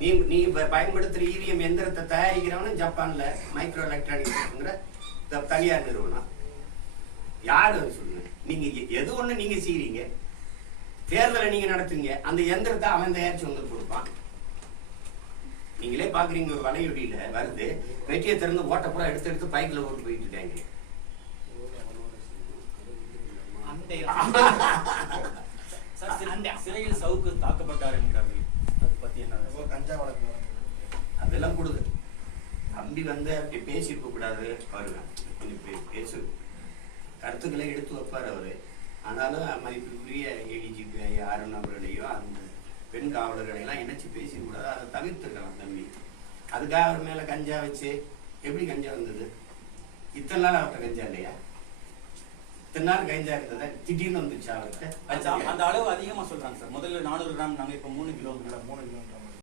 நீ பயன்படுத்துற இவிஎம் எந்திரத்தை தயாரிக்கிறவனும் ஜப்பான்ல மைக்ரோ எலக்ட்ரானிக்ஸ்ங்கிற தனியார் நிறுவனம். யாரு சொல்லுங்க? நீங்க எது ஒண்ணு நீங்க செய்றீங்க, தேர்தலை நீங்க நடத்துங்க, அந்த எந்திரத்தை அவன் தயாரிச்சு உங்களுக்கு கொடுப்பான். நீங்களே பாக்குறீங்க, ஒரு வலையொலியில வருது, வெட்டியை திறந்து ஓட்ட பூரா எடுத்து பைக்ல ஓட்டு போயிட்டு இருக்காங்க. சிறையில் சவுக்கு தாக்கப்பட்டார் என்கிறார்கள். அதை பத்தி என்ன? கஞ்சா வழக்கு அதெல்லாம் கொடுது. தம்பி வந்து அப்படி பேசியிருக்க கூடாது, பாருங்க கொஞ்சம் பேசு, கருத்துக்களை எடுத்து வைப்பார் அவரு. ஆனாலும் மதிப்புக்குரிய ஏடிஜிபி அருண் அவர்களையும் அந்த பெண் காவலர்களையெல்லாம் இணைச்சு பேசிக்கூடாது, அதை தவிர்த்துருக்கலாம் தம்பி. அதுக்காக அவர் மேல கஞ்சா வச்சு எப்படி கஞ்சா வந்தது? இத்தனை நாள் அவர்கிட்ட கஞ்சா இல்லையா? இத்தனை நாள் கஞ்சா இருந்ததா? திடீர்னு வந்துச்சு அவர்கிட்ட. அந்த அளவு அதிகமா சொல்றாங்க சார். முதல்ல 400 கிராம், நாங்க இப்ப 3 கிலோ 3 கிலோ